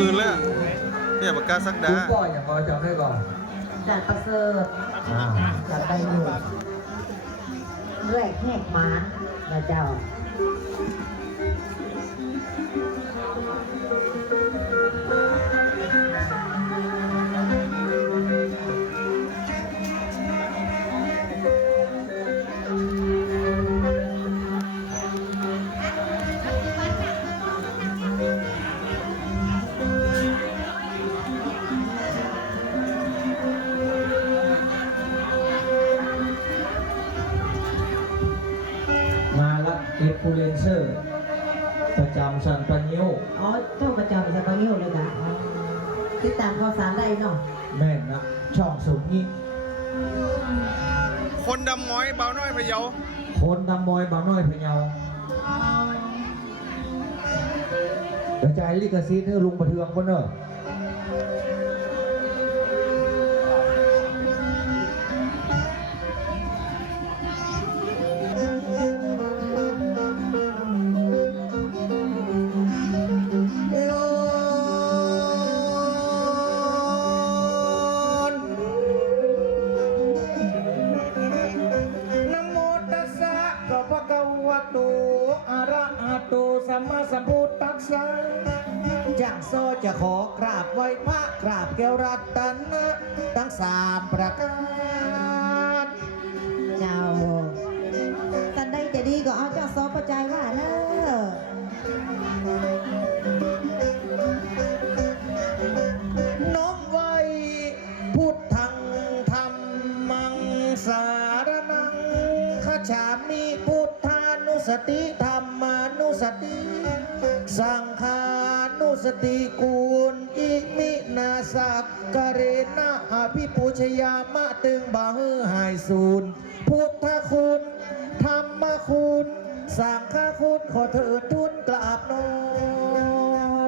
อื่นเลยอะเทียบปากกาสักดาคุณก่อนอย่างพอจำได้ก่อนจัดประเสริฐอ่าจัดไปหนึ่งแรกแหกหมานะเจ้า เอ็กฟูเลนเซอร์ ประจำซันปานิวอ๋อเจ้าประจำเป็นสปาเงิลเลยค่ะอ๋อติดตามข่าวสารได้เนาะแม่นนะช่องสุดนี้ คนดำม้อยเบาน้อยพะเยา คนดำมอยบางน้อยพะเยาเดี๋ยวใจายลิขสิทธิ์ให้ลุงประเทืองคนเนอะนะ สสะจากโซจะขอกราบไหว้พระกราบแก้วรัตนะทั้งสามประการเจ้าตันได้จะดีก็เอาเจ้าโซประจายว่าเนอะน้อมไว้พุทธังธรรมังสารนังขจามิพุทธานุสติธรรมานุสติ สังฆานุสติกูลอิมินาสักกะเรนะอภิปุชยามะตึงบาฮือหายสูนพุทธคุณธรรมคุณสังฆคุณขอเถิดทุนกราบน้อ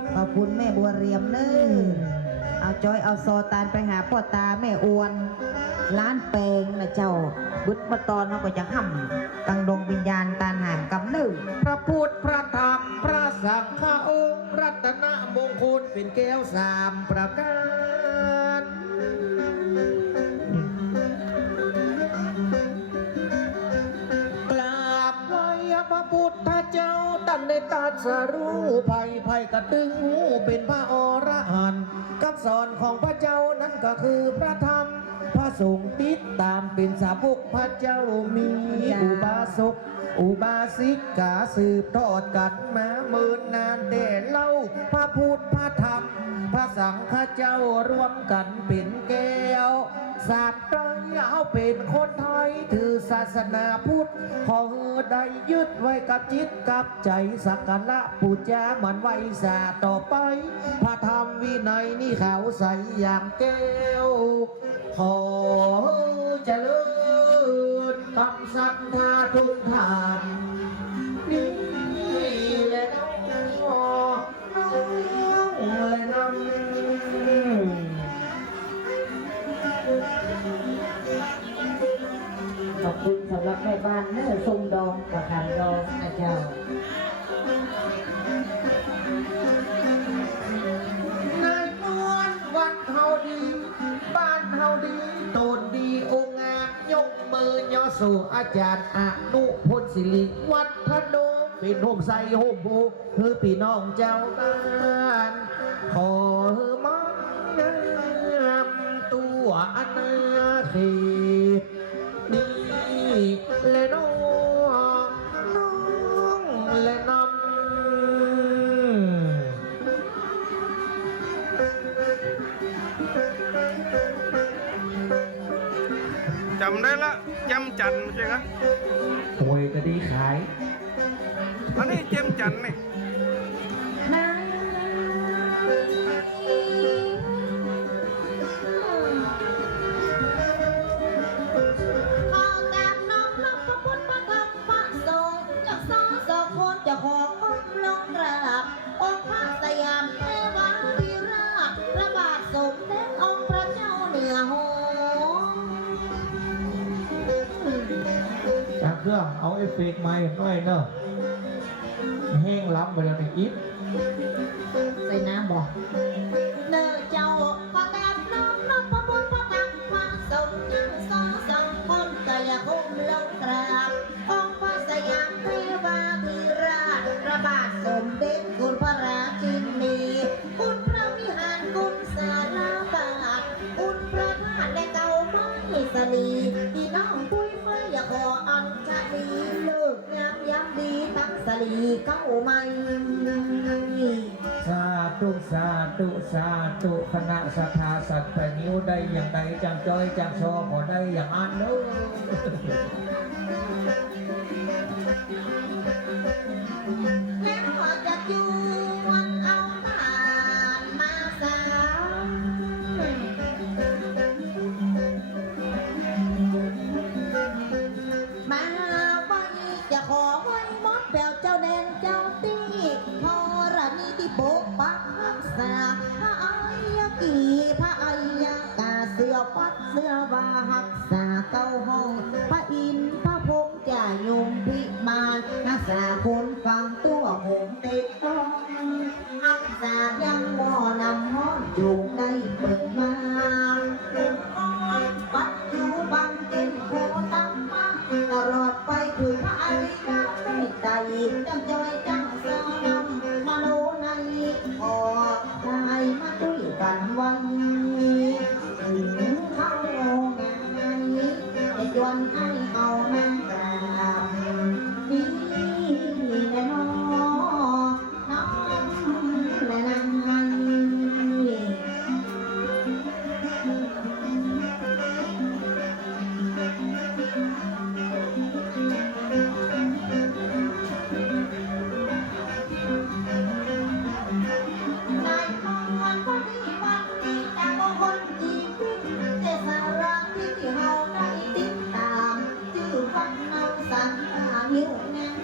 มขอบคุณแม่บัวเรียมเนอะเอาจอยเอาโซตานไปหาพ่อตาแม่อวนร้านแปลงนะเจ้าบุตรมาตอนเขาก็จะห่ำตังดวงวิญญาณตานหามกำเนึกพระพุทธพระธรรม พระสังฆองค์รัตนมงคลเป็นแก้วสามประการกราบไหว้พระพุทธเจ้าตันในตรัสรู้ภัยภัยกระตึงหูเป็นพระอรหันต์กับสอนของพระเจ้านั้นก็คือพระธรรม พระสงฆ์ติดตามเป็นสาวกพระเจ้ามีอุบาสก อุบาสิกาสืบทอดกันมาหมื่นนานแต่เล่า พระพุทธพระธรรม พระสังฆเจ้ารวมกันเป็นแก้วสาบตรเอาเป็นคนไทยถือศาสนาพุทธขอได้ยึดไว้กับจิตกับใจสักการะปูจามันไว้สาต่อไป พระธรรมวินัยนี่ขาวใสอย่างแก้วขอเจริญ คำสัทธาทุกทานนี่แหละน้องน้องและน้องขอบคุณสำหรับแม่บ้านเนอะทรงดองกับขันดองอาจารย์ มือย่อสู่อาจารย์อนุพลศิริวัฒโนเป็นโฮมใสโฮมผูคือพี่น้องเจ้าบ้านขอมันงตัวอนาเขตนี่และน้องน้องและน้องจำได้ละ จำจันทร์ใช่ไหมหวยก็ดีขายอันนี้เจมจันทร์นี่ จากเครื่องเอาเอฟเฟกต์มาอย่างน้อยเนอะแห้งล้ำไปแล้วในอิฟใส่น้ำบอกเนอเจ้าประกาศน้องน้องพระบุญพระตักพระสงฆ์ยังสองสองคนแต่อมลงกราบองค์พระสยามเาธิราระบาทสมเด็จาธุสาธุคณะสัทธาสัตว์แต่นิ้วได้อย่างใดจังจ้อยจังชอขอได้อย่างอันนู้แล้วก็จะจว คนฟังตัวหงติดต้องรักษายังวอนำห้อนจูงได้เปิดมาปัดอยู่บังเต็มโคตั้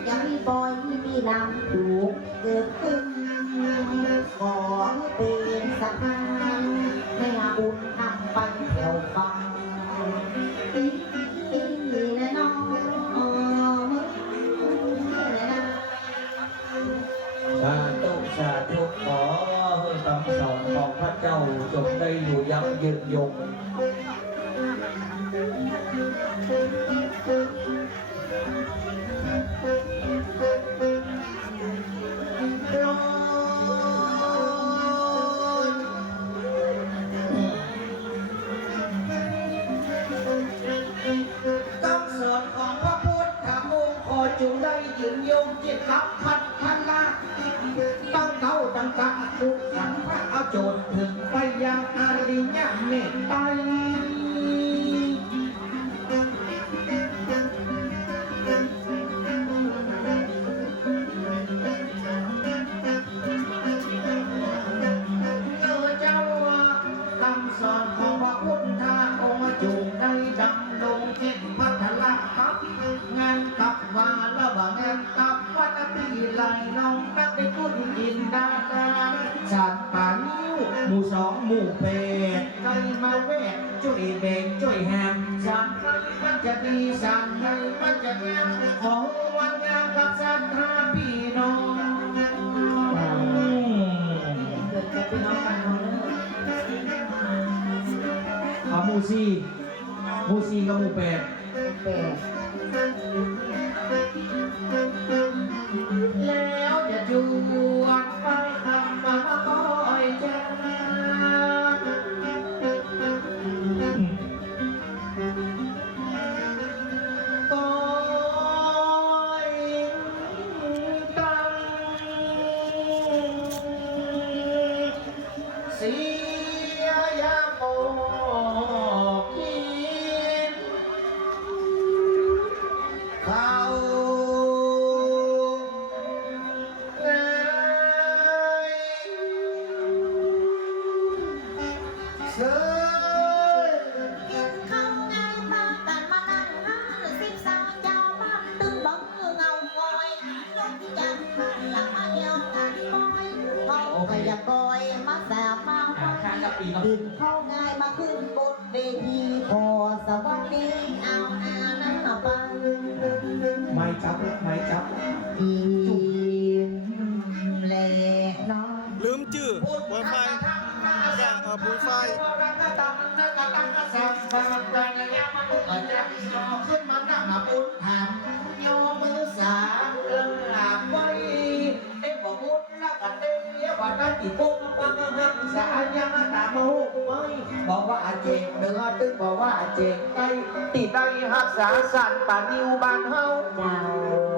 ยังมีบอยที่มีนำถูกเกิดขึ้นขอให้เป็นสะพานให้บุญทำไปเที่ยวฟังอีแน่นอนแน่นอนสาธุสาธุขอคำสอนของพระเจ้าจงได้อยู่ยั่งยืนยง การสัตว์ป่านิ้วหมู่สองหมู่แปดใครมาแวะช่วยเด็กช่วยแฮมสัตว์มันจะดีสัตว์มันจะงามของวันงามกับสัตว์พี่น้องเกิดกับพี่น้องกันเนาะเอหมูซีหมูซี่กับหมูแปดแปด แล้วจะจวดไปทำมาคอยเจ้า เสยเข้าไงมากันมานั่งห้าสิบสาวเจ้าบ้านตึงบังเงางอยนกจันละมาเดียวกันบอยเขาไปอยากบอยมาแสบมาไว้ดินเข้าง่ายมาขึ้นบนเวทีขอสวัสดีเอาอานั้นเอาไปไม่จับไม่จับอีมเล่น้องลืมจื้อไวไฟ แกะเออปุ้ยไฟขึ้นมานั่งบุญถามโยมือสามเอิงหลาไว้เอ้บอกบุญล้วกันเอ้ว่าได้กี่ปุ๊บปังหักสายังตาโมไว้บอกว่าเจ็บเนื้อตึงบอกว่าเจ็บไตตีไตหักษาสันป่านิวบานเฮาเจ้า